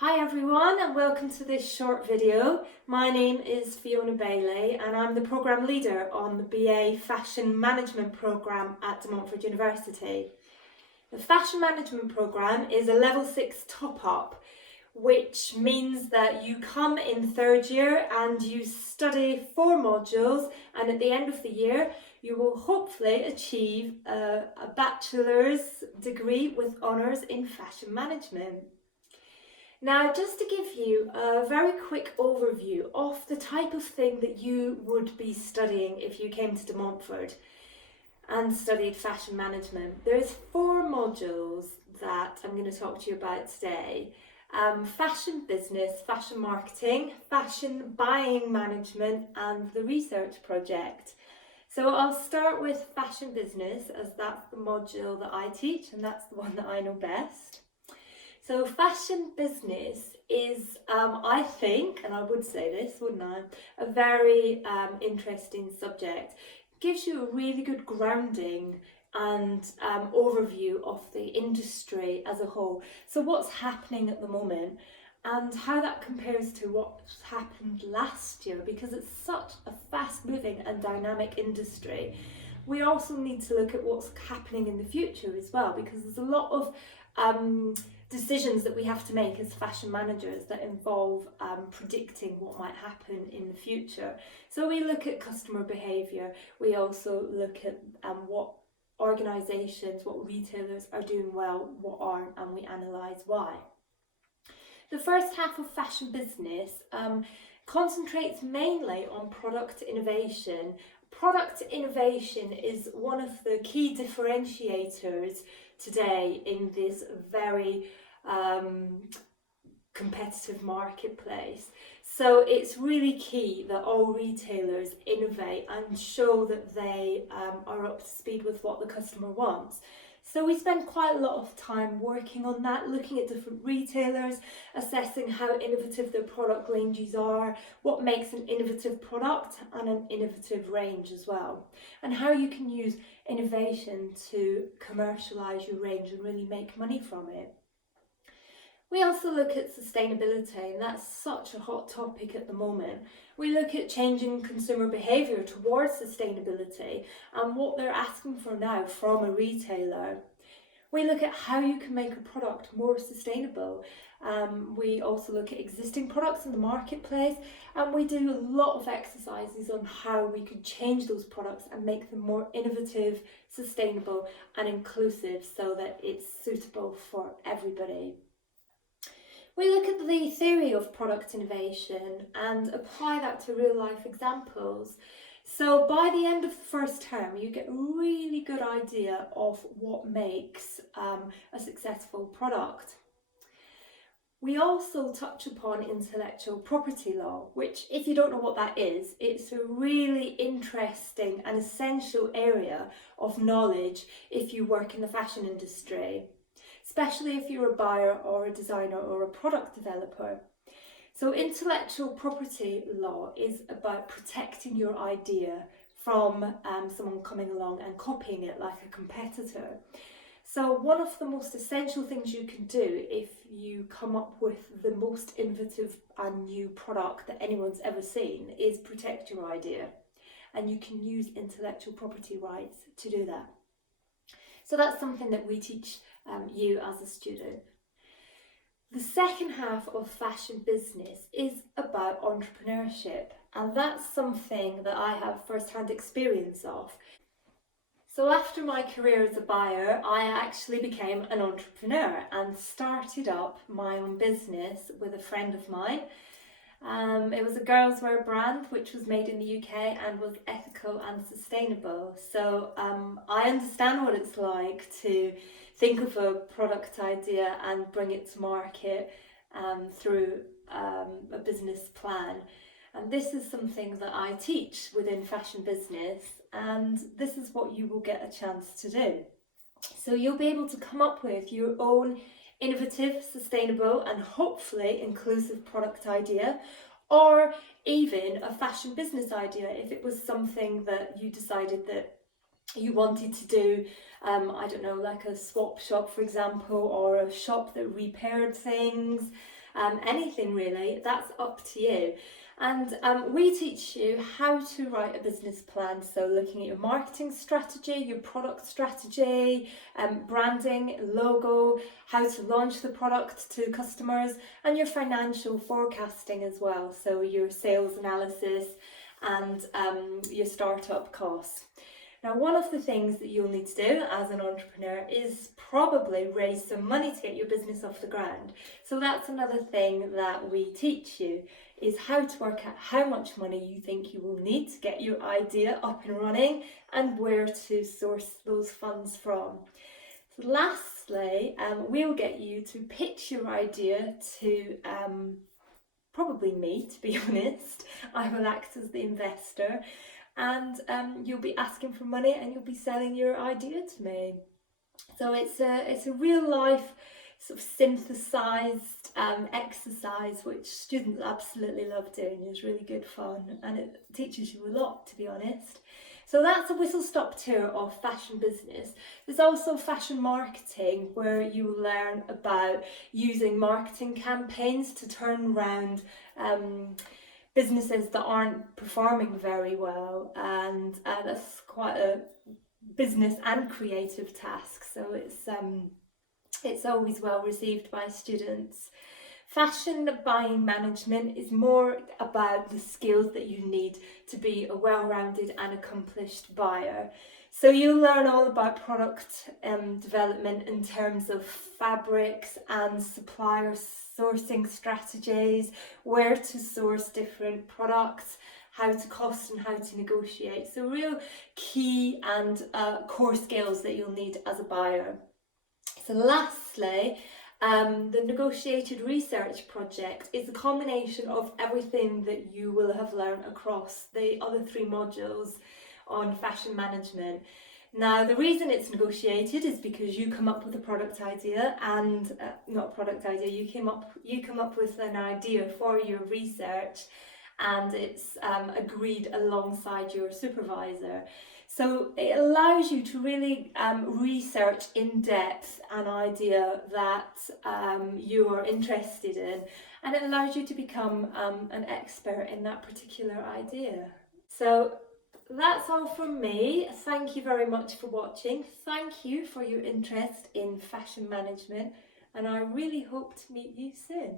Hi everyone and welcome to this short video. My name is Fiona Bailey and I'm the programme leader on the BA Fashion Management programme at Montfort University. The Fashion Management programme is a level 6 top-up, which means that you come in third year and you study 4 modules, and at the end of the year you will hopefully achieve a bachelor's degree with honours in fashion management. Now, just to give you a very quick overview of the type of thing that you would be studying if you came to De Montfort and studied fashion management. There's 4 modules that I'm going to talk to you about today. Fashion business, fashion marketing, fashion buying management and the research project. So I'll start with fashion business as that's the module that I teach and that's the one that I know best. So fashion business is, I think, and I would say this, wouldn't I, a very interesting subject. It gives you a really good grounding and overview of the industry as a whole. So what's happening at the moment and how that compares to what happened last year, because it's such a fast-moving and dynamic industry. We also need to look at what's happening in the future as well, because there's a lot of decisions that we have to make as fashion managers that involve predicting what might happen in the future. So we look at customer behaviour, we also look at what organisations, what retailers are doing well, what aren't, and we analyse why. The first half of fashion business concentrates mainly on product innovation. Product innovation is one of the key differentiators today in this very competitive marketplace. So it's really key that all retailers innovate and show that they are up to speed with what the customer wants. So we spend quite a lot of time working on that, looking at different retailers, assessing how innovative their product ranges are, what makes an innovative product and an innovative range as well, and how you can use innovation to commercialise your range and really make money from it. We also look at sustainability, and that's such a hot topic at the moment. We look at changing consumer behaviour towards sustainability and what they're asking for now from a retailer. We look at how you can make a product more sustainable. We also look at existing products in the marketplace, and we do a lot of exercises on how we could change those products and make them more innovative, sustainable and inclusive so that it's suitable for everybody. We look at the theory of product innovation and apply that to real life examples. So by the end of the first term, you get a really good idea of what makes a successful product. We also touch upon intellectual property law, which, if you don't know what that is, it's a really interesting and essential area of knowledge if you work in the fashion industry, especially if you're a buyer or a designer or a product developer. So intellectual property law is about protecting your idea from someone coming along and copying it like a competitor. So one of the most essential things you can do if you come up with the most innovative and new product that anyone's ever seen is protect your idea. And you can use intellectual property rights to do that. So that's something that we teach you as a student. The second half of fashion business is about entrepreneurship, and that's something that I have first-hand experience of. So after my career as a buyer, I actually became an entrepreneur and started up my own business with a friend of mine. It was a girls' wear brand which was made in the UK and was ethical and sustainable. So I understand what it's like to think of a product idea and bring it to market through a business plan. And this is something that I teach within fashion business, and this is what you will get a chance to do. So you'll be able to come up with your own innovative, sustainable and hopefully inclusive product idea, or even a fashion business idea if it was something that you decided that you wanted to do, I don't know, like a swap shop for example, or a shop that repaired things. anything really, that's up to you. And we teach you how to write a business plan. So looking at your marketing strategy, your product strategy, branding, logo, how to launch the product to customers, and your financial forecasting as well. So your sales analysis and your startup costs. Now, one of the things that you'll need to do as an entrepreneur is probably raise some money to get your business off the ground. So that's another thing that we teach you, is how to work out how much money you think you will need to get your idea up and running and where to source those funds from. So lastly, we'll get you to pitch your idea to probably me, to be honest. I will act as the investor, and you'll be asking for money and you'll be selling your idea to me. So it's a real life sort of synthesized exercise which students absolutely love doing. It's really good fun and it teaches you a lot, to be honest. So that's a whistle-stop tour of fashion business. There's also fashion marketing, where you will learn about using marketing campaigns to turn around businesses that aren't performing very well, and that's quite a business and creative task. So it's always well received by students. Fashion buying management is more about the skills that you need to be a well-rounded and accomplished buyer. So you'll learn all about product development in terms of fabrics and supplier sourcing strategies, where to source different products, how to cost and how to negotiate. So real key and core skills that you'll need as a buyer. So lastly, the negotiated research project is a combination of everything that you will have learned across the other 3 modules on fashion management. Now, the reason it's negotiated is because you come up with a product idea and not a product idea, you come up with an idea for your research, and it's agreed alongside your supervisor. So it allows you to really research in depth an idea that you are interested in, and it allows you to become an expert in that particular idea. So that's all from me. Thank you very much for watching. Thank you for your interest in fashion management, and I really hope to meet you soon.